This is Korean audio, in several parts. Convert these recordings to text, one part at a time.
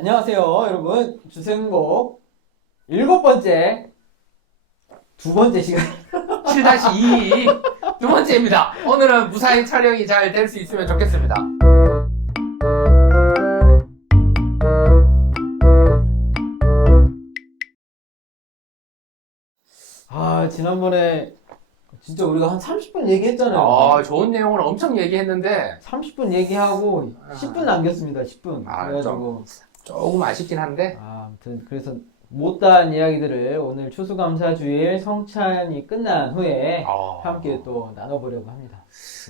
안녕하세요, 여러분. 주생복 7번째, 2번째 시간. 7-2 두 번째입니다. 오늘은 무사히 촬영이 잘 될 수 있으면 좋겠습니다. 지난번에 진짜 우리가 한 30분 얘기했잖아요. 좋은 내용을 엄청 얘기했는데 30분 얘기하고 10분 남겼습니다. 10분. 그래가지고 조금 아쉽긴 한데 아무튼 그래서 못다한 이야기들을 오늘 추수감사주일 성찬이 끝난 후에 함께 또 나눠보려고 합니다.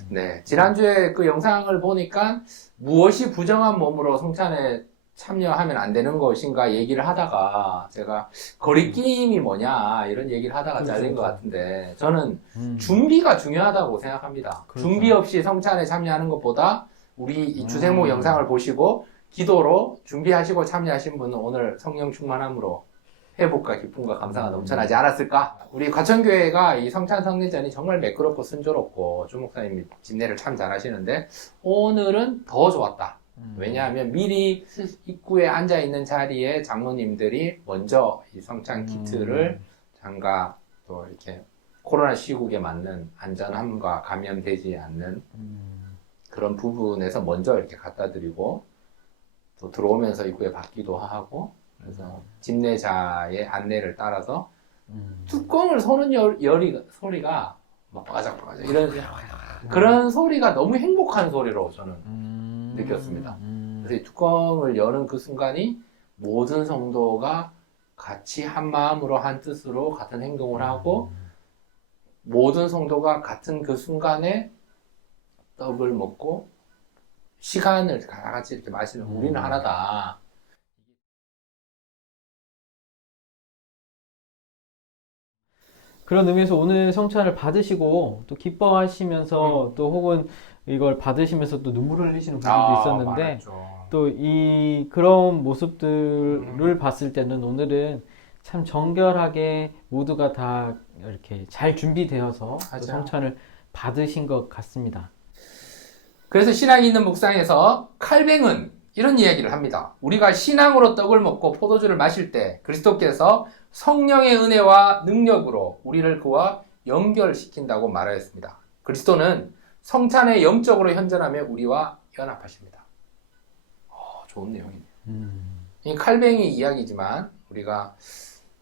네, 지난주에 그 영상을 보니까 무엇이 부정한 몸으로 성찬에 참여하면 안 되는 것인가 얘기를 하다가 제가 거리낌이 뭐냐 이런 얘기를 하다가 잘린 것 같은데 저는 준비가 중요하다고 생각합니다. 그렇죠. 준비 없이 성찬에 참여하는 것보다 우리 이 주생목 영상을 보시고 기도로 준비하시고 참여하신 분은 오늘 성령 충만함으로 회복과 기쁨과 감사가 넘쳐나지 않았을까? 우리 과천교회가 이 성찬 성례전이 정말 매끄럽고 순조롭고 주 목사님이 집례를 참 잘하시는데 오늘은 더 좋았다. 왜냐하면 미리 입구에 앉아있는 자리에 장로님들이 먼저 이 성찬 키트를 장가 또 이렇게 코로나 시국에 맞는 안전함과 감염되지 않는 그런 부분에서 먼저 이렇게 갖다 드리고 또 들어오면서 입구에 받기도 하고 그래서 집례자의 안내를 따라서 뚜껑을 서는 소리가 막 빠작빠작 이런 그런 소리가 너무 행복한 소리로 저는 느꼈습니다. 그래서 이 뚜껑을 여는 그 순간이 모든 성도가 같이 한 마음으로 한 뜻으로 같은 행동을 하고 모든 성도가 같은 그 순간에 떡을 먹고 시간을 다 같이 이렇게 마시는 우리는 하나다. 그런 의미에서 오늘 성찬을 받으시고 또 기뻐하시면서 또 혹은 이걸 받으시면서 또 눈물을 흘리시는 분들도 있었는데 많았죠. 또 그런 모습들을 봤을 때는 오늘은 참 정결하게 모두가 다 이렇게 잘 준비되어서 또 성찬을 받으신 것 같습니다. 그래서 신앙이 있는 묵상에서 칼뱅은 이런 이야기를 합니다. 우리가 신앙으로 떡을 먹고 포도주를 마실 때 그리스도께서 성령의 은혜와 능력으로 우리를 그와 연결시킨다고 말하였습니다. 그리스도는 성찬에 영적으로 현존하며 우리와 연합하십니다. 좋은 내용이네요. 이 칼뱅이 이야기지만 우리가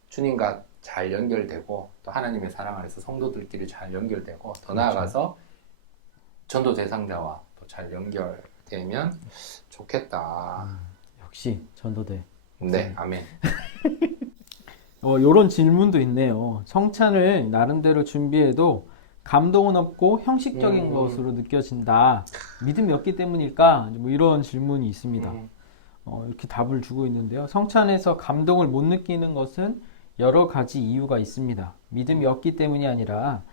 주님과 잘 연결되고 또 하나님의 사랑 안에서 성도들끼리 잘 연결되고 더 나아가서 전도 대상자와 또 잘 연결되면 좋겠다. 역시 전도대. 네, 아멘. 요런 질문도 있네요. 성찬을 나름대로 준비해도 감동은 없고 형식적인 것으로 느껴진다. 믿음이 없기 때문일까? 뭐 이런 질문이 있습니다. 이렇게 답을 주고 있는데요. 성찬에서 감동을 못 느끼는 것은 여러 가지 이유가 있습니다. 믿음이 없기 때문이 아니라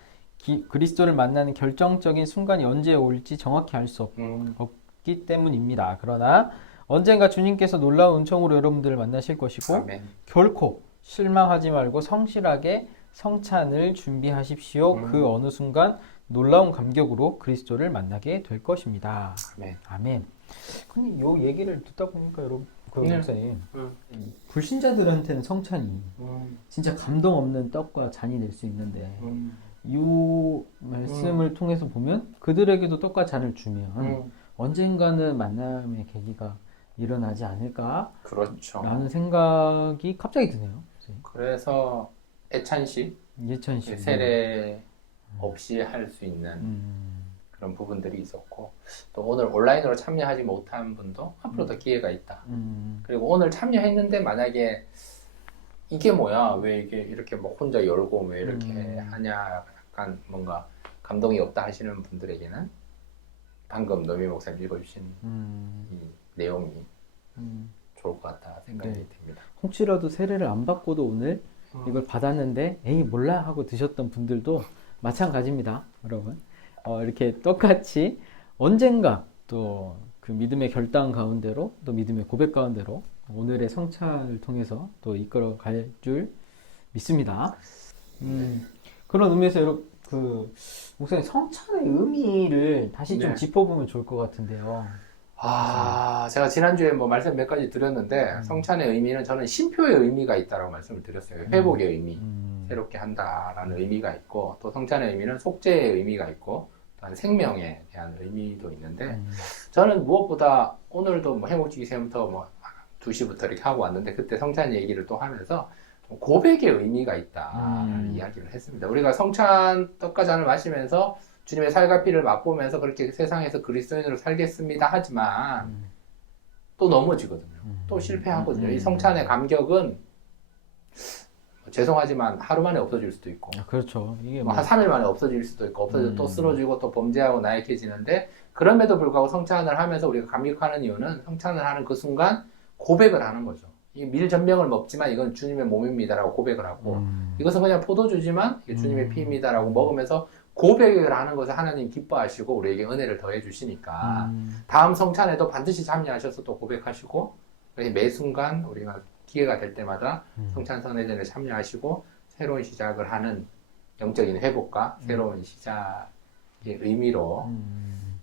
그리스도를 만나는 결정적인 순간이 언제 올지 정확히 알 수 없기 때문입니다. 그러나 언젠가 주님께서 놀라운 은총으로 여러분들을 만나실 것이고 아멘. 결코 실망하지 말고 성실하게 성찬을 준비하십시오. 그 어느 순간 놀라운 감격으로 그리스도를 만나게 될 것입니다. 아멘. 아멘. 근데 요 얘기를 듣다 보니까 여러분, 네. 목사님, 불신자들한테는 성찬이 진짜 감동 없는 떡과 잔이 될 수 있는데 이 말씀을 통해서 보면 그들에게도 떡과 잔을 주면 언젠가는 만남의 계기가 일어나지 않을까? 그렇죠. 라는 생각이 갑자기 드네요. 그래서 애찬식, 예천식 세례 없이 할 수 있는 그런 부분들이 있었고 또 오늘 온라인으로 참여하지 못한 분도 앞으로 더 기회가 있다. 그리고 오늘 참여했는데 만약에 이게 뭐야? 왜 이게 이렇게 뭐 혼자 열고 왜 이렇게 하냐? 약간 뭔가 감동이 없다 하시는 분들에게는 방금 노미 목사님 읽어주신 이 내용이 좋을 것 같다 생각이 됩니다. 혹시라도 세례를 안 받고도 오늘 이걸 받았는데 에이 몰라 하고 드셨던 분들도 마찬가지입니다, 여러분. 이렇게 똑같이 언젠가 또 그 믿음의 결단 가운데로 또 믿음의 고백 가운데로 오늘의 성찬을 통해서 또 이끌어 갈 줄 믿습니다. 그런 의미에서 여러분 목사님 성찬의 의미를 다시 좀 짚어보면 좋을 것 같은데요. 제가 지난주에 뭐 말씀 몇 가지 드렸는데, 음. 성찬의 의미는 저는 쉼표의 의미가 있다고 말씀을 드렸어요. 회복의 의미. 음. 새롭게 한다라는 의미가 있고, 또 성찬의 의미는 속죄의 의미가 있고, 또한 생명에 대한 의미도 있는데, 저는 무엇보다 오늘도 뭐 해묵지기새부터 뭐 2시부터 이렇게 하고 왔는데, 그때 성찬 얘기를 또 하면서 고백의 의미가 있다라는 이야기를 했습니다. 우리가 성찬 떡과 잔을 마시면서 주님의 살과 피를 맛보면서 그렇게 세상에서 그리스도인으로 살겠습니다 하지만 또 넘어지거든요. 또 실패하거든요. 이 성찬의 감격은 죄송하지만 하루 만에 없어질 수도 있고, 아, 그렇죠. 이게 뭐 한 3일 만에 없어질 수도 있고, 없어져 또 쓰러지고 또 범죄하고 나약해지는데, 그럼에도 불구하고 성찬을 하면서 우리가 감격하는 이유는 성찬을 하는 그 순간 고백을 하는 거죠. 이 밀전병을 먹지만 이건 주님의 몸입니다라고 고백을 하고, 이것은 그냥 포도주지만 이게 주님의 피입니다라고 먹으면서 고백을 하는 것을 하나님 기뻐하시고 우리에게 은혜를 더해 주시니까 다음 성찬에도 반드시 참여하셔서 또 고백하시고, 매 순간 우리가 기회가 될 때마다 성찬 선례전에 참여하시고 새로운 시작을 하는 영적인 회복과 새로운 시작의 의미로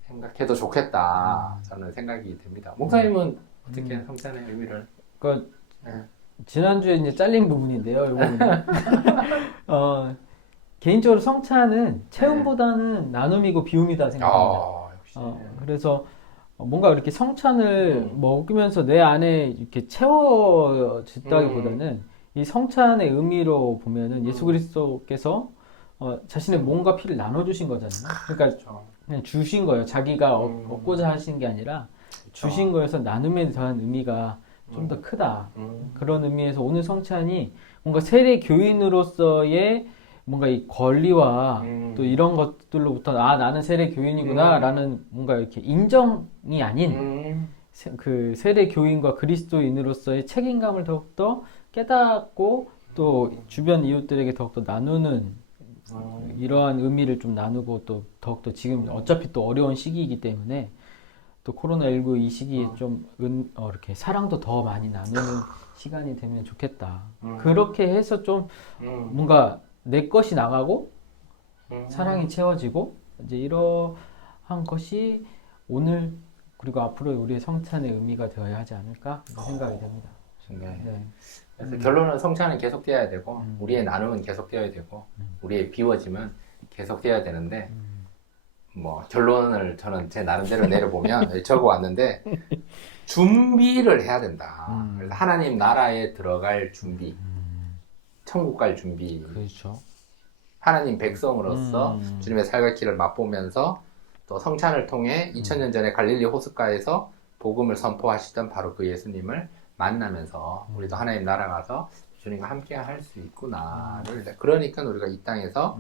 생각해도 좋겠다, 저는 생각이 됩니다. 목사님은 어떻게 성찬의 의미를? 그러니까 네. 지난주에 이제 잘린 부분인데요. 이거는 개인적으로 성찬은 체험보다는 나눔이고 비움이다 생각합니다. 역시. 그래서 뭔가 이렇게 성찬을 먹으면서 내 안에 이렇게 채워진다기보다는 이 성찬의 의미로 보면은 예수 그리스도께서 자신의 몸과 피를 나눠주신 거잖아요. 그러니까 그렇죠. 그냥 주신 거예요. 자기가 얻고자 하신 게 아니라 주신 거여서 나눔에 대한 의미가 좀 더 크다. 그런 의미에서 오늘 성찬이 뭔가 세례 교인으로서의 뭔가 이 권리와 또 이런 것들로부터 나는 세례 교인이구나 라는 뭔가 이렇게 인정이 아닌 그 세례 교인과 그리스도인으로서의 책임감을 더욱더 깨닫고 또 주변 이웃들에게 더욱더 나누는 이러한 의미를 좀 나누고 또 더욱더 지금 어차피 또 어려운 시기이기 때문에 또 코로나19 이 시기에 좀 이렇게 사랑도 더 많이 나누는 시간이 되면 좋겠다. 그렇게 해서 좀 뭔가 내 것이 나가고 사랑이 채워지고 이제 이러한 것이 오늘 그리고 앞으로 우리의 성찬의 의미가 되어야 하지 않을까 생각이 됩니다. 네. 그래서 결론은 성찬은 계속되어야 되고 우리의 나눔은 계속되어야 되고 우리의 비워짐은 계속되어야 되는데 뭐 결론을 저는 제 나름대로 내려보면 적어 왔는데 준비를 해야 된다. 그래서 하나님 나라에 들어갈 준비, 천국 갈 준비, 그렇죠. 하나님 백성으로서 주님의 살과 길을 맛보면서 또 성찬을 통해 2000년 전에 갈릴리 호숫가에서 복음을 선포하시던 바로 그 예수님을 만나면서 우리도 하나님 나라 가서 주님과 함께 할 수 있구나를, 그러니까 우리가 이 땅에서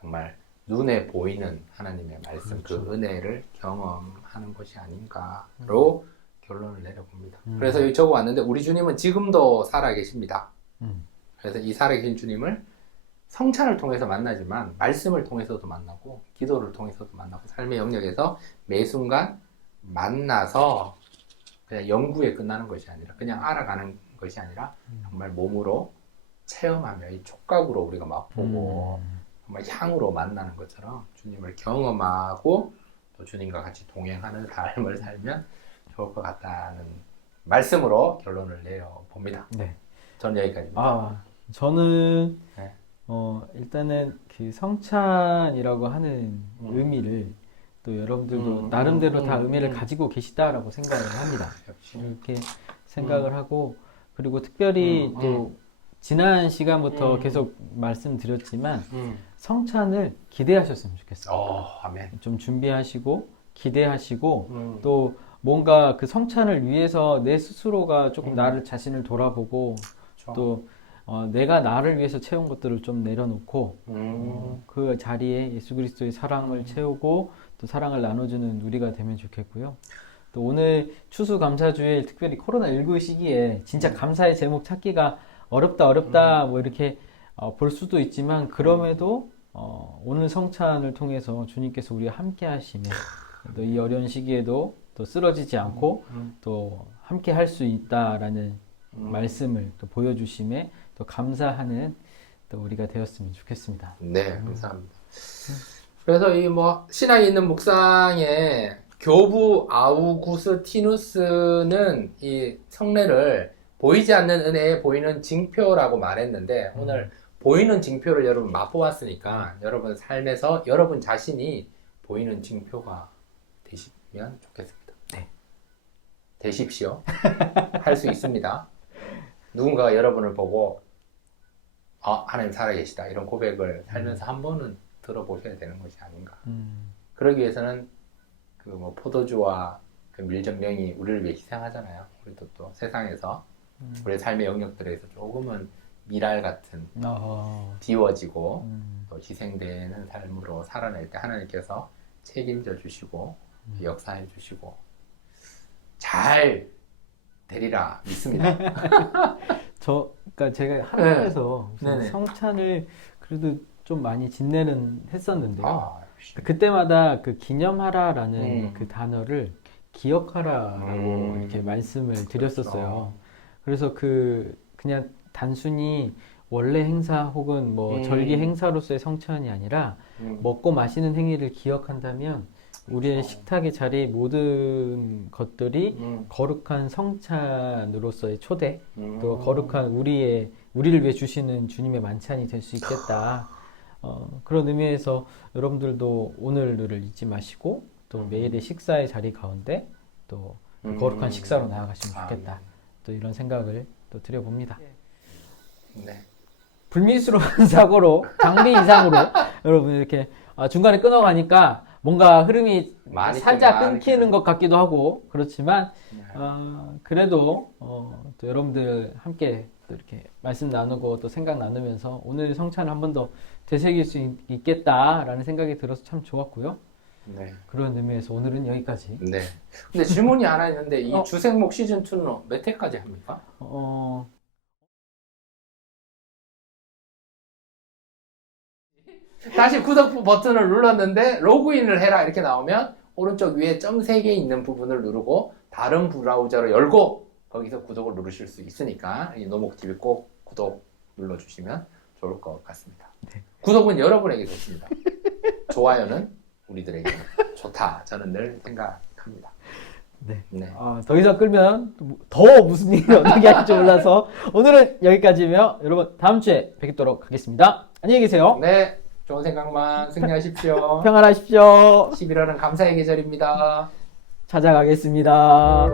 정말 눈에 보이는 하나님의 말씀, 그렇죠. 그 은혜를 경험하는 것이 아닌가로 결론을 내려봅니다. 그래서 여기 적어 왔는데 우리 주님은 지금도 살아 계십니다. 그래서 이 살아계신 주님을 성찬을 통해서 만나지만 말씀을 통해서도 만나고 기도를 통해서도 만나고 삶의 영역에서 매 순간 만나서 그냥 연구에 끝나는 것이 아니라 그냥 알아가는 것이 아니라 정말 몸으로 체험하며 이 촉각으로 우리가 맛보고 정말 향으로 만나는 것처럼 주님을 경험하고 또 주님과 같이 동행하는 삶을 살면 좋을 것 같다는 말씀으로 결론을 내려봅니다. 네. 저는 여기까지입니다. 저는 네. 일단은 그 성찬이라고 하는 의미를 또 여러분들도 나름대로 다 의미를 가지고 계시다라고 생각을 합니다. 역시. 이렇게 생각을 하고, 그리고 특별히 또 지난 시간부터 계속 말씀드렸지만 성찬을 기대하셨으면 좋겠어요. 아멘. 좀 준비하시고 기대하시고 또 뭔가 그 성찬을 위해서 내 스스로가 조금 나를 자신을 돌아보고 그렇죠. 또 내가 나를 위해서 채운 것들을 좀 내려놓고 그 자리에 예수 그리스도의 사랑을 채우고 또 사랑을 나눠주는 우리가 되면 좋겠고요. 또 오늘 추수감사주일 특별히 코로나19 시기에 진짜 감사의 제목 찾기가 어렵다 뭐 이렇게 볼 수도 있지만 그럼에도 오늘 성찬을 통해서 주님께서 우리와 함께 하시며 또 이 어려운 시기에도 또 쓰러지지 않고 또 함께 할 수 있다라는 말씀을 또 보여주심에 또 감사하는 또 우리가 되었으면 좋겠습니다. 네, 감사합니다. 그래서 이 뭐 신앙이 있는 묵상에 교부 아우구스티누스는 이 성례를 보이지 않는 은혜에 보이는 징표라고 말했는데 오늘 보이는 징표를 여러분 맛보았으니까 여러분 삶에서 여러분 자신이 보이는 징표가 되시면 좋겠습니다. 네. 되십시오. 할 수 있습니다. 누군가가 여러분을 보고 하나님 살아계시다 이런 고백을 살면서 한 번은 들어보셔야 되는 것이 아닌가. 그러기 위해서는 그 뭐 포도주와 그 밀전병이 우리를 위해 희생하잖아요. 우리도 또 세상에서 우리의 삶의 영역들에서 조금은 미랄 같은 비워지고 또 희생되는 삶으로 살아낼 때 하나님께서 책임져 주시고 역사해 주시고 잘 되리라 믿습니다. 그러니까 제가 하나님께서 네네. 성찬을 그래도 좀 많이 진내는 했었는데요. 역시. 그때마다 그 기념하라라는 그 단어를 기억하라라고 이렇게 말씀을 드렸었어요. 그래서 그냥 단순히 원래 행사 혹은 뭐 절기 행사로서의 성찬이 아니라 먹고 마시는 행위를 기억한다면 우리의 식탁의 자리 모든 것들이 거룩한 성찬으로서의 초대 또 거룩한 우리를 위해 주시는 주님의 만찬이 될 수 있겠다. 그런 의미에서 여러분들도 오늘을 잊지 마시고 또 매일의 식사의 자리 가운데 또 거룩한 식사로 나아가시면 좋겠다. 또 이런 생각을 또 드려봅니다. 네. 불미스러운 사고로 장비 이상으로 여러분 이렇게 중간에 끊어가니까 뭔가 흐름이 많이 살짝 좀 끊기는 것 같기도 하고 그렇지만 그래도 또 여러분들 함께 또 이렇게 말씀 나누고 또 생각 나누면서 오늘 성찬을 한 번 더 되새길 수 있겠다라는 생각이 들어서 참 좋았고요. 네. 그런 의미에서 오늘은 여기까지. 네. 근데 질문이 하나 있는데 이 주생목 시즌 2는 몇 회까지 합니까? 다시 구독 버튼을 눌렀는데 로그인을 해라 이렇게 나오면 오른쪽 위에 점 3개 있는 부분을 누르고 다른 브라우저로 열고 거기서 구독을 누르실 수 있으니까 이 노목TV 꼭 구독 눌러주시면 좋을 것 같습니다. 네. 구독은 여러분에게 좋습니다. 좋아요는 우리들에게 좋다. 저는 늘 생각합니다. 네. 네. 더 이상 끌면 더 무슨 일이 어떻게 할지 몰라서 오늘은 여기까지며 여러분 다음 주에 뵙도록 하겠습니다. 안녕히 계세요. 네. 좋은 생각만 승리하십시오. 평안하십시오. 11월은 감사의 계절입니다. 찾아가겠습니다.